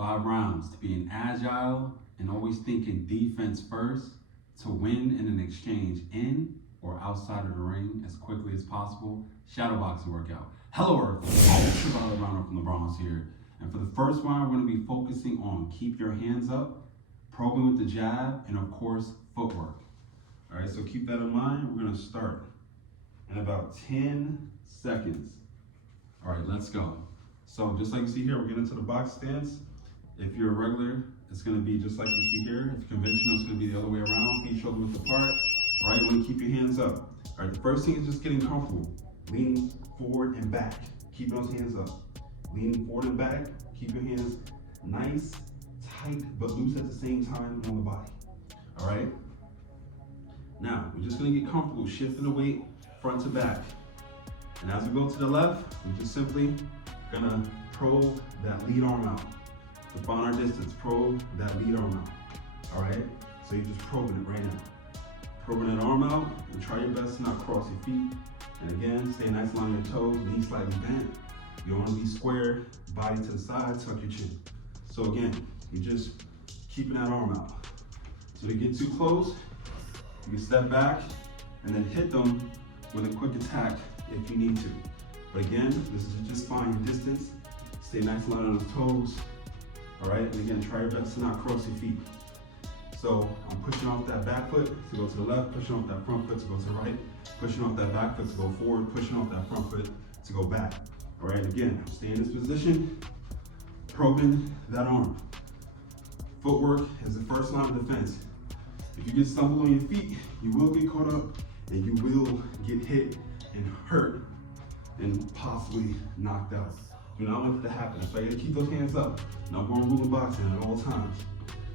5 rounds to being agile and always thinking defense first to win in an exchange in or outside of the ring as quickly as possible. Shadow boxing workout. Hello Earth, it's your brother Ronald from the Bronx here. And for the first round, we're going to be focusing on keep your hands up, probing with the jab, and of course, footwork. All right, so keep that in mind. We're going to start in about 10 seconds. All right, let's go. So just like you see here, we're getting into the box stance. If you're a regular, it's going to be just like you see here. If conventional, it's going to be the other way around, feet shoulder width apart. All right, you want to keep your hands up. All right, the first thing is just getting comfortable. Leaning forward and back. Keep those hands up. Leaning forward and back. Keep your hands nice, tight, but loose at the same time on the body. All right? Now, we're just going to get comfortable shifting the weight front to back. And as we go to the left, we're just simply going to probe that lead arm out. To find our distance, probe that lead arm out. All right? So you're just probing it right now. Probing that arm out, and try your best to not cross your feet. And again, stay nice on your toes, knees slightly bent. You don't want to be square, body to the side, tuck your chin. So again, you're just keeping that arm out. So to get too close, you can step back and then hit them with a quick attack if you need to. But again, this is just find your distance. Stay nice and light on the toes. All right, and again, try your best to not cross your feet. So I'm pushing off that back foot to go to the left, pushing off that front foot to go to the right, pushing off that back foot to go forward, pushing off that front foot to go back. All right, again, stay in this position, probing that arm. Footwork is the first line of defense. If you get stumbled on your feet, you will get caught up and you will get hit and hurt and possibly knocked out. Do not want that to happen. So you gotta keep those hands up. Now go on rule of boxing at all times.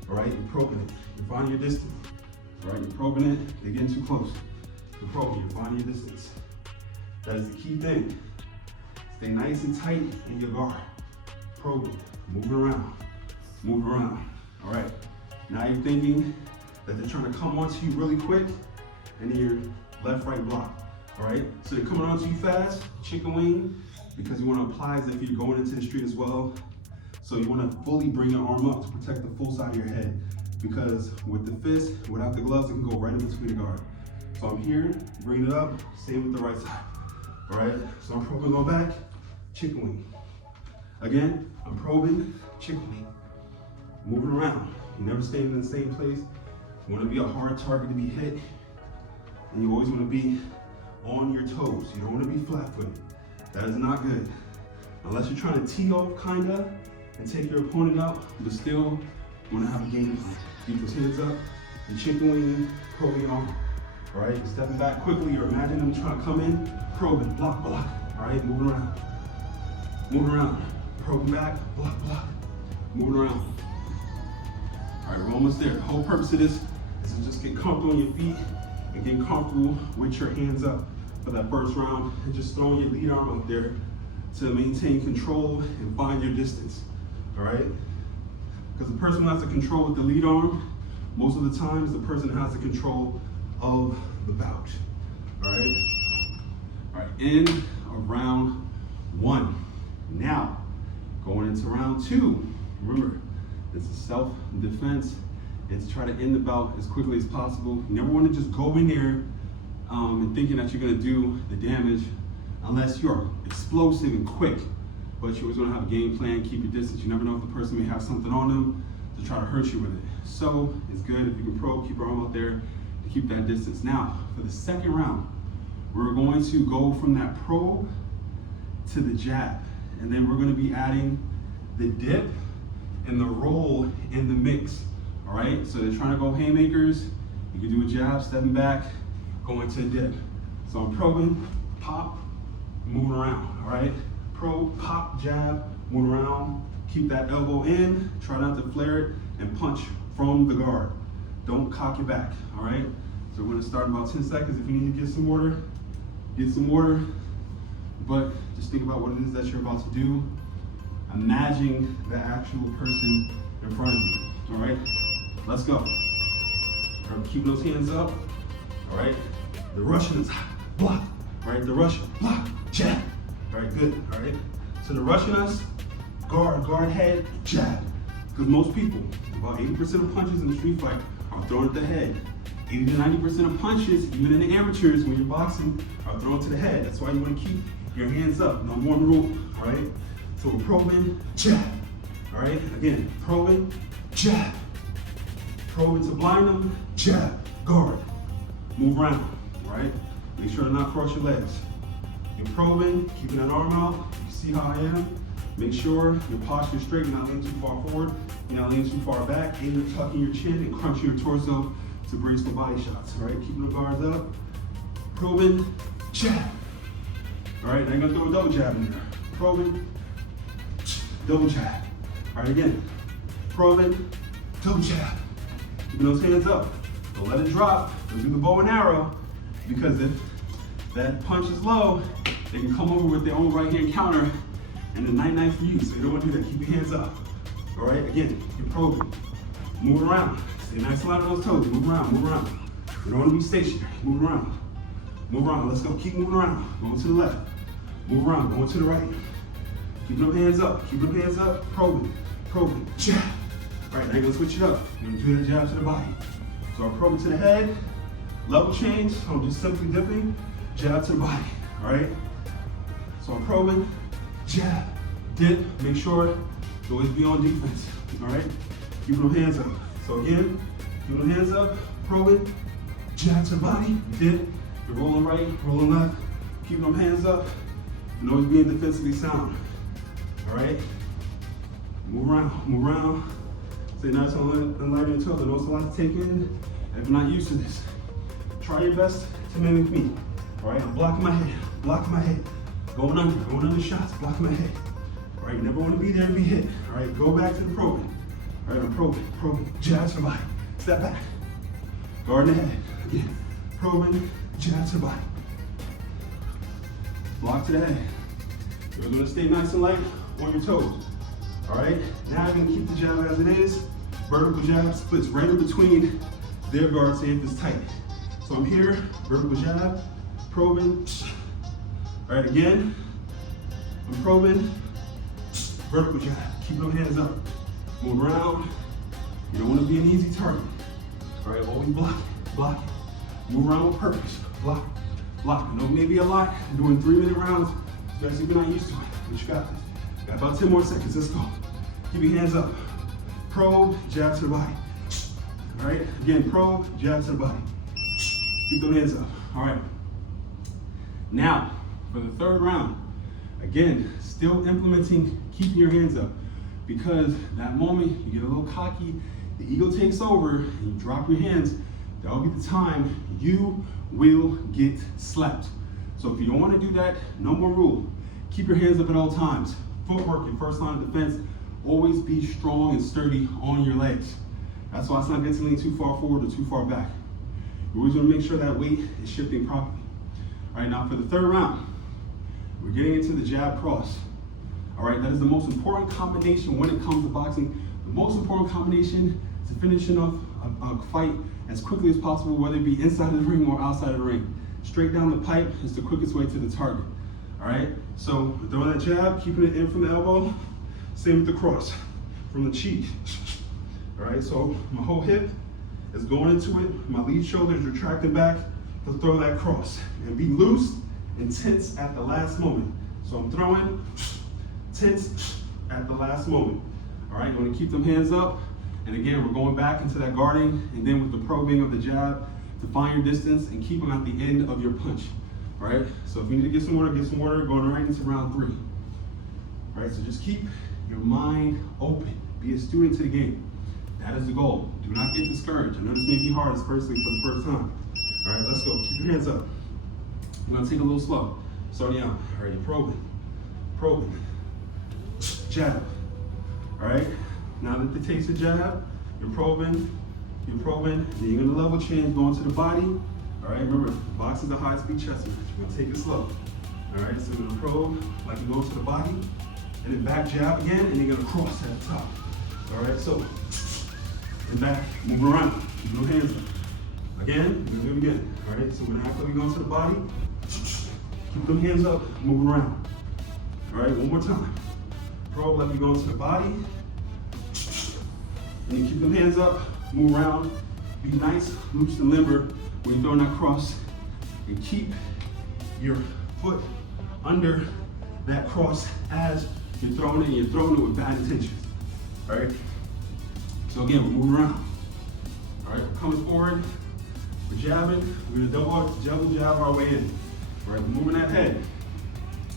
All right, you're probing it. You're finding your distance. All right, you're probing it. You're getting too close. You're probing, you're finding your distance. That is the key thing. Stay nice and tight in your guard. Probing, moving around, moving around. All right, now you're thinking that they're trying to come onto you really quick and then you're left-right block. All right, so they're coming onto you fast, chicken wing, because you want to apply as if you're going into the street as well. So you want to fully bring your arm up to protect the full side of your head, because with the fist, without the gloves, it can go right in between the guard. So I'm here, bring it up, same with the right side. All right, so I'm probing, going back, chicken wing. Again, I'm probing, chicken wing. Moving around, you never staying in the same place. You want to be a hard target to be hit, and you always want to be on your toes. You don't want to be flat-footed. That is not good. Unless you're trying to tee off, kinda, and take your opponent out, but still want to have a game plan. Keep those hands up, and chicken wing, probing your arm. All right, you're stepping back quickly, you're imagining them trying to come in, probing, block, block. All right, moving around. Moving around, probing back, block, block. Moving around. All right, we're almost there. The whole purpose of this is to just get comfortable on your feet and get comfortable with your hands up for that first round, and just throwing your lead arm up there to maintain control and find your distance. All right? Because the person who has the control with the lead arm, most of the times the person has the control of the bout. All right? All right, end of round 1. Now, going into round 2. Remember, this is self-defense. It's try to end the bout as quickly as possible. You never want to just go in there and thinking that you're going to do the damage unless you're explosive and quick. But you always want to have a game plan, keep your distance. You never know if the person may have something on them to try to hurt you with it. So it's good if you can probe, keep your arm out there to keep that distance. Now, for the second round, we're going to go from that probe to the jab. And then we're going to be adding the dip and the roll in the mix. All right, so they're trying to go haymakers. You can do a jab, stepping back, going to a dip. So I'm probing, pop, moving around, all right? Probe, pop, jab, move around, keep that elbow in, try not to flare it, and punch from the guard. Don't cock your back, all right? So we're gonna start in about 10 seconds. If you need to get some water, get some water. But just think about what it is that you're about to do. Imagine the actual person in front of you, all right? Let's go. All right, keep those hands up, all right? The Russian is block, all right? The Russian, block, jab. All right, good, all right? So the Russian us, guard head, jab. Because most people, about 80% of punches in the street fight are thrown at the head. 80 to 90% of punches, even in the amateurs when you're boxing, are thrown to the head. That's why you want to keep your hands up. Number one rule, all right? So we're probing, jab. All right, again, probing, jab. Probing to blind them, jab, guard. Move around, all right? Make sure to not cross your legs. You're probing, keeping that arm out. You see how I am? Make sure your posture is straight. You're not leaning too far forward. You're not leaning too far back. Aim at tucking your chin and crunching your torso to brace for body shots, all right? Keeping the guards up. Probing, jab. All right, now you're gonna throw a double jab in there. Probing, double jab. All right, again. Probing, double jab. Keeping those hands up. Don't let it drop. Don't do the bow and arrow, because if that punch is low, they can come over with their own right hand counter and the night for you. So you don't want to do that. Keep your hands up. All right, again, you're probing. Move around. Stay nice and light on those toes. Move around, move around. You don't want to be stationary. Move around. Move around. Let's go. Keep moving around. Going to the left. Move around. Going to the right. Keep them hands up. Keep them hands up. Probing. Probing. Jab. All right, now you're going to switch it up. You're going to do that jab to the body. So I'm probing to the head. Level change. I'm just simply dipping. Jab to the body. All right? So I'm probing. Jab. Dip. Make sure to always be on defense. All right? Keep them hands up. So again, keep them hands up. Probing. Jab to the body. Dip. You're rolling right, rolling left. Keep them hands up. And always being defensively sound. All right? Move around, move around. Stay nice and light on your toes. I know it's a lot to take in. If you're not used to this, try your best to mimic me. All right? I'm blocking my head, blocking my head. Going under shots, blocking my head. All right? You never want to be there and be hit. All right? Go back to the probing. All right? I'm probing. Jab to the body. Step back. Guard the head. Again. Probing. Jab to the body. Block to the head. You're going to stay nice and light on your toes. All right? Now you're going to keep the jab as it is. Vertical jab splits right in between their guard, say if it's tight. So I'm here, vertical jab, probing. All right, again. I'm probing, vertical jab. Keep those hands up. Move around. You don't want to be an easy target. All right, always block it, block it. Move around with purpose. Block, block. I know maybe a lot doing 3-minute rounds, especially if you're not used to it, but you got this. Got about 10 more seconds, let's go. Keep your hands up. Probe, jab to the body. All right, again, probe, jab to the body. Keep those hands up, all right. Now, for the third round, again, still implementing keeping your hands up, because that moment you get a little cocky, the ego takes over, and you drop your hands, that'll be the time you will get slapped. So if you don't want to do that, no more rule. Keep your hands up at all times. Footwork, your first line of defense, always be strong and sturdy on your legs. That's why it's not good to lean too far forward or too far back. You always want to make sure that weight is shifting properly. All right, now for the third round, we're getting into the jab cross. All right, that is the most important combination when it comes to boxing. The most important combination to finishing off a fight as quickly as possible, whether it be inside of the ring or outside of the ring. Straight down the pipe is the quickest way to the target. All right, so throwing that jab, keeping it in from the elbow. Same with the cross, from the cheek. All right, so my whole hip is going into it. My lead shoulder is retracting back to throw that cross. And be loose and tense at the last moment. So I'm throwing, tense at the last moment. All right, you want to keep them hands up. And again, we're going back into that guarding, and then with the probing of the jab to find your distance and keep them at the end of your punch. All right, so if you need to get some water, going right into round 3. All right, so just keep your mind open. Be a student to the game. That is the goal. Do not get discouraged. I know this may be hard, especially for the first time. All right, let's go. Keep your hands up. We're gonna take a little slow. Starting out. All right, you're probing, jab. All right, now that it takes a jab, you're probing, then you're gonna level change, going to the body. All right, remember, boxing is a high-speed chess match. You're gonna take it slow. All right, so you're gonna probe like you go to the body, and then back jab again, and you're gonna cross at the top. All right, so, and back, move around, keep your hands up. Again, we're gonna do it again. All right, so when after we go to the body, keep them hands up, move around. All right, one more time. Probe like you go into the body, And you keep them hands up, move around, be nice, loose and limber when you're throwing that cross. And keep your foot under that cross as you're throwing it, and you're throwing it with bad intentions. All right? So again, we're moving around. All right, we're coming forward, we're jabbing, we're gonna double jab our way in. All right, we're moving that head.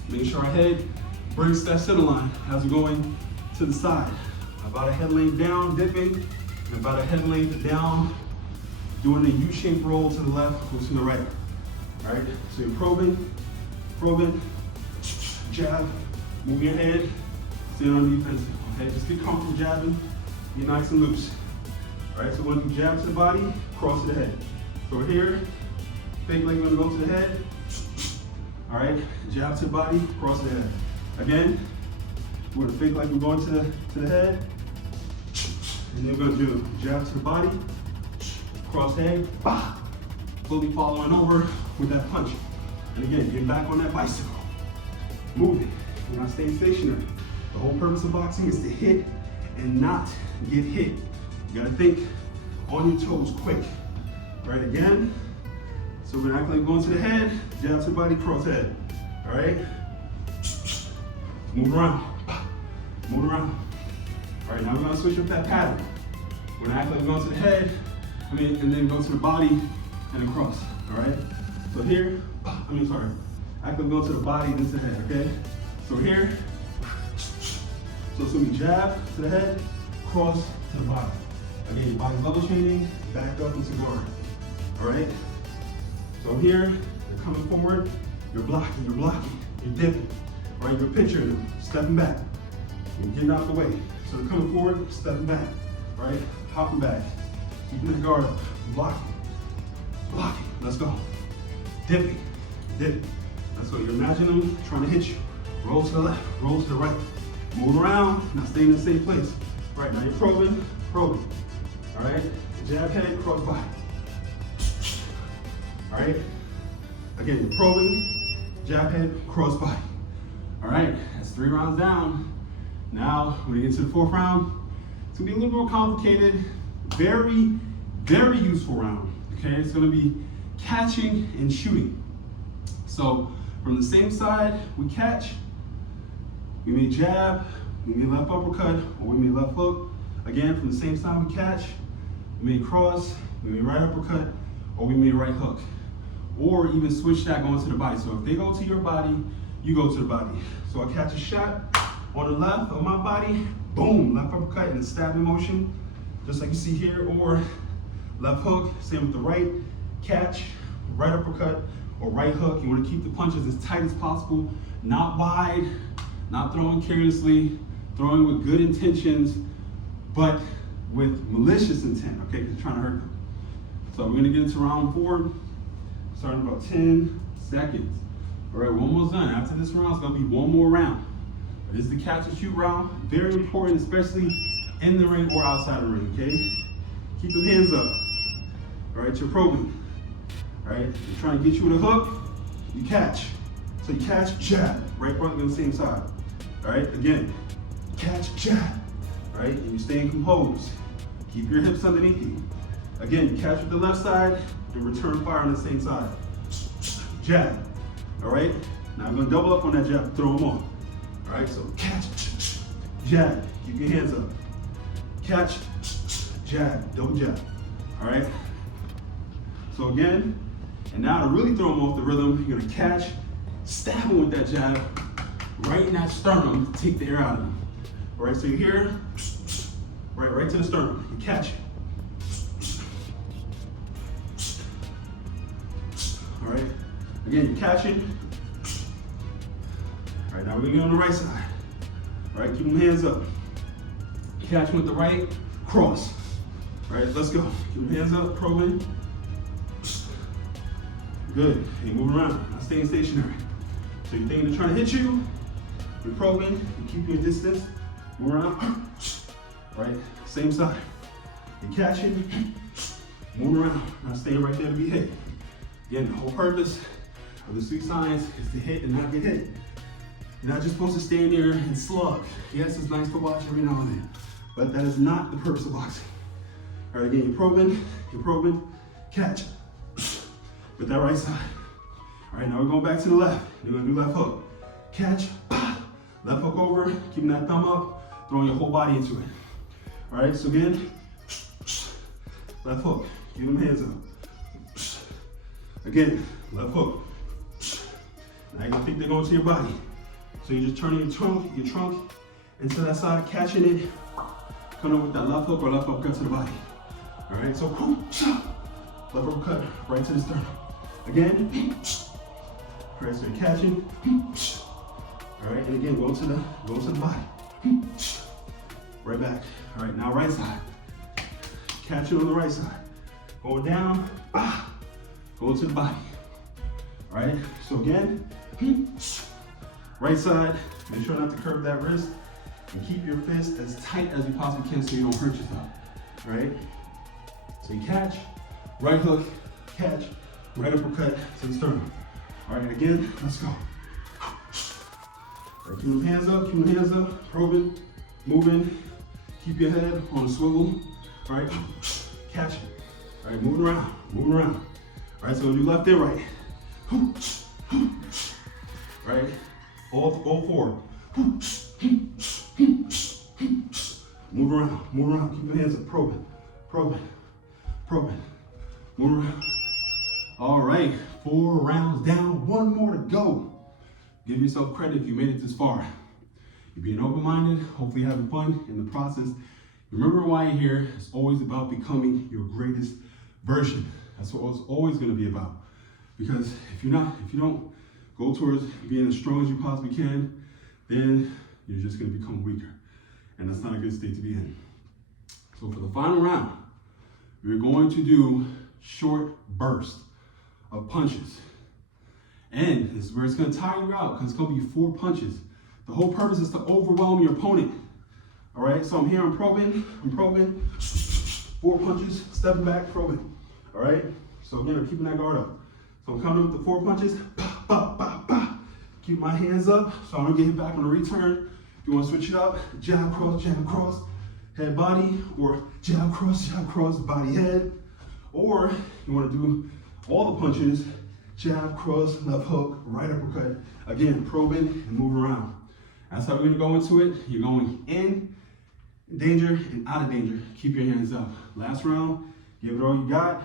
Make sure our head brings that center line as we're going to the side. About a head length down, dipping, and about a head length down, doing a U-shaped roll to the left or to the right. All right, so you're probing, jab, move your head, stay on defense. Okay, just get comfortable jabbing, be nice and loose. All right, so we're gonna do jab to the body, cross to the head. So we're here, fake leg gonna go to the head. All right, jab to the body, cross to the head. Again, we're gonna fake like we're going to the head. And then we're gonna do jab to the body, cross head, bah, fully following over with that punch. And again, get back on that bicycle. Moving, you're not staying stationary. The whole purpose of boxing is to hit and not get hit. You gotta think on your toes quick. All right, again. So we're gonna act like going to the head, jab to the body, cross head. All right? Move around, move around. All right, now we're gonna switch up that pattern. We're gonna act like we're going to the head, and then go to the body and across, all right? So here, act like we're going to the body and to the head, okay? So here, so it's gonna be jab to the head, cross to the body. Again, your body's level changing, back up into guard, all right? So here, you're coming forward, you're blocking, you're dipping, all right? You're picturing them, stepping back, you're getting out the way. So you're coming forward, stepping back, all right? Hopping back, keeping the guard up, blocking, let's go. Dipping, let's go. You're imagining them trying to hit you. Roll to the left, roll to the right. Move around, now stay in the same place. All right, now you're probing, all right? Jab head, cross body. All right? Again, you're probing, jab head, cross body. All right, that's 3 rounds down. Now, when we get to the 4th round, it's gonna be a little more complicated, very, very useful round, okay? It's gonna be catching and shooting. So, from the same side, we catch, we may jab, we may left uppercut, or we may left hook. Again, from the same side we catch, we may cross, we may right uppercut, or we may right hook. Or even switch that going to the body. So if they go to your body, you go to the body. So I catch a shot on the left of my body, boom, left uppercut in a stabbing motion, just like you see here, or left hook, same with the right, catch, right uppercut, or right hook. You want to keep the punches as tight as possible, not wide, not throwing carelessly, throwing with good intentions, but with malicious intent, okay, because you're trying to hurt them. So we're gonna get into round 4, starting about 10 seconds. All right, we're almost done. After this round, it's gonna be one more round. This is the catch and shoot round. Very important, especially in the ring or outside the ring, okay? Keep them hands up. All right, you're probing. All right, you're trying to get you with a hook, you catch. So you catch, jab, right front on the same side. All right, again, catch, jab. All right, and you're staying composed. Keep your hips underneath you. Again, you catch with the left side, and return fire on the same side. Jab, all right? Now I'm gonna double up on that jab, throw them on. All right, so catch, jab, keep your hands up. Catch, jab, double jab, all right? So again, and now to really throw them off the rhythm, you're gonna catch, stab them with that jab, right in that sternum to take the air out of them. All right, so you're here, right to the sternum, you catch it. All right, again, you catch it. All right, now we're gonna get on the right side. All right, keep them hands up. Catch with the right, cross. All right, let's go. Keep them hands up, probing. Good, you move around, not staying stationary. So you're thinking they're trying to hit you, you're probing, you keep your distance, move around. All right, same side. You catch it, move around, not staying right there to be hit. Again, the whole purpose of the sweet science is to hit and not get hit. You're not just supposed to stand there and slug. Yes, it's nice to watch every now and then, but that is not the purpose of boxing. All right, again, you're probing, catch, with that right side. All right, now we're going back to the left. You're gonna do left hook, catch, left hook over, keeping that thumb up, throwing your whole body into it. All right, so again, left hook, keep them hands up. Again, left hook. Now you're gonna think they're going to your body. So you're just turning your trunk into that side, catching it, coming up with that left hook or left uppercut to the body. All right, so left uppercut right to the sternum. Again, all right, so you're catching. All right, and again, go to the body. Right back. All right, now right side. Catch it on the right side. Going down, going to the body. All right, so again, right side, make sure not to curve that wrist and keep your fist as tight as you possibly can so you don't hurt yourself. All right, so you catch, right hook, catch, right uppercut to the sternum. All right, again, let's go. All right, keep them hands up, probing, moving, keep your head on a swivel. All right, catch it. All right, moving around. All right, so do left and right. Right, all forward. Move around, keep your hands up, probing. Move around. All right, 4 rounds down, 1 more to go. Give yourself credit if you made it this far. You're being open-minded, hopefully having fun in the process. Remember why you're here. It's always about becoming your greatest version. That's what it's always gonna be about. Because if you don't go towards being as strong as you possibly can, then you're just gonna become weaker. And that's not a good state to be in. So for the final round, we're going to do short bursts of punches. And this is where it's gonna tire you out because it's gonna be 4 punches. The whole purpose is to overwhelm your opponent. All right, so I'm here, I'm probing, 4 punches, stepping back, probing. All right, so again, I'm keeping that guard up. So I'm coming with the 4 punches, keep my hands up, so I don't get hit back on the return. If you want to switch it up, jab, cross, head, body, or jab, cross, body, head. Or you want to do all the punches, jab, cross, left hook, right uppercut. Again, probing and move around. That's how we're going to go into it. You're going in danger and out of danger. Keep your hands up. Last round, give it all you got.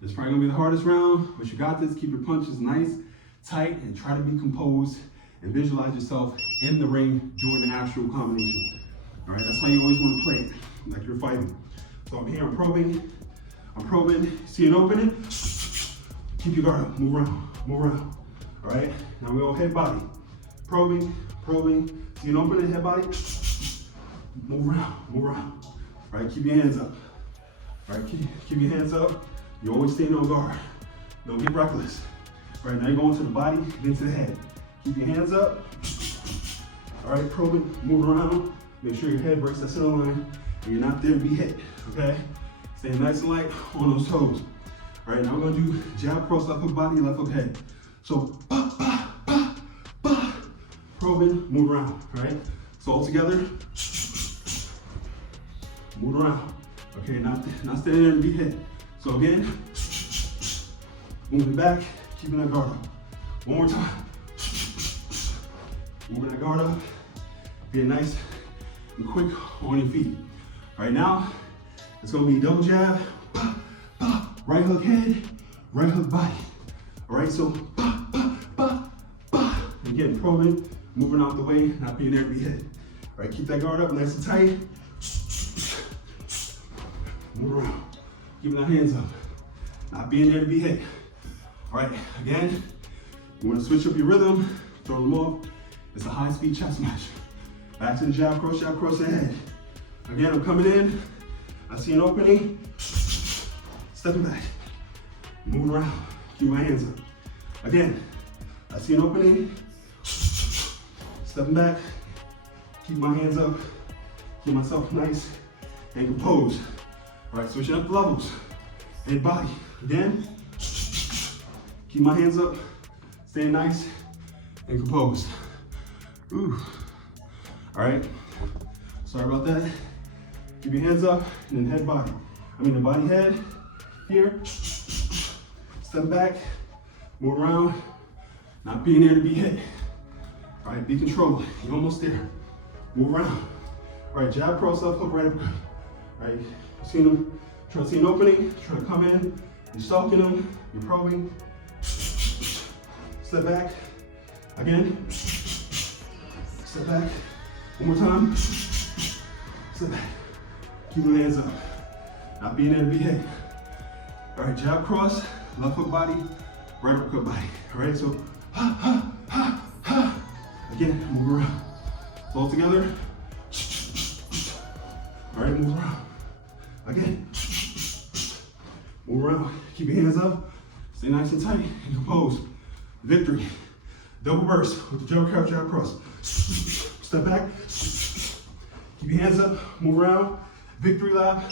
This is probably gonna be the hardest round, but you got this. Keep your punches nice, tight, and try to be composed and visualize yourself in the ring doing the actual combinations. All right, that's how you always want to play it, like you're fighting. So I'm here, I'm probing, see an opening, keep your guard up, move around. All right, now we're on head body. Probing, see an opening, head body, move around. All right, keep your hands up. All right, keep your hands up. You're always staying on guard. Don't get reckless. All right, now you're going to the body, then to the head. Keep your hands up. All right, probing, move around. Make sure your head breaks that center line and you're not there to be hit, okay? Stay nice and light on those toes. All right, now we're gonna do jab, cross, left hook body, left hook head. So, probing, move around, all right? So all together, move around. Okay, not standing there to be hit. So again, moving back, keeping that guard up. One more time. Moving that guard up, being nice and quick on your feet. All right, now, it's gonna be double jab, right hook head, right hook body. All right, so, again, probing, moving out the way, not being there to be hit. All right, keep that guard up nice and tight. Move around, keeping our hands up, not being there to be hit. All right, again, you wanna switch up your rhythm, throw them off. It's a high-speed chest match. Back to the jab, cross ahead. Again, I'm coming in, I see an opening, stepping back, moving around, keep my hands up. Again, I see an opening, stepping back, keep my hands up, keep myself nice and composed. All right, switching up the levels. Head, body. Again, keep my hands up, staying nice and composed. Ooh. All right, sorry about that. Keep your hands up, and then head body. The body head, here. Step back, move around, not being there to be hit. All right, be controlled, you're almost there. Move around. All right, jab, cross, left hook, right uppercut. All right, you seen them, trying to see an opening, trying to come in, you're stalking them, you're probing. Step back, again. Step back, one more time. Step back, keep your hands up. Not being there to be hit. All right, jab, cross, left hook body, right uppercut body. All right, so, ha, ha, ha, ha. Again, move around. All together. All right, move around. Again. Move around. Keep your hands up. Stay nice and tight and compose. Victory. Double burst with the jump, crouch, jab, cross. Step back. Keep your hands up. Move around. Victory lap.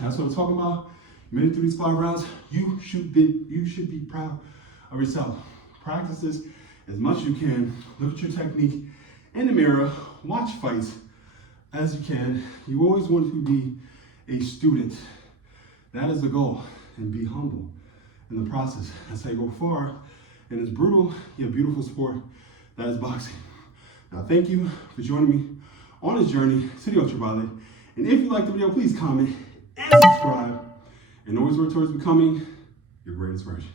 That's what I'm talking about. You made it through these 5 rounds. You should be proud of yourself. Practice this as much as you can. Look at your technique in the mirror. Watch fights as you can. You always want to be a student. That is the goal. And be humble in the process. That's how you go far in this brutal yet beautiful sport that is boxing. Now, thank you for joining me on this journey to the ultraviolet. And if you liked the video, please comment and subscribe. And always work towards becoming your greatest version.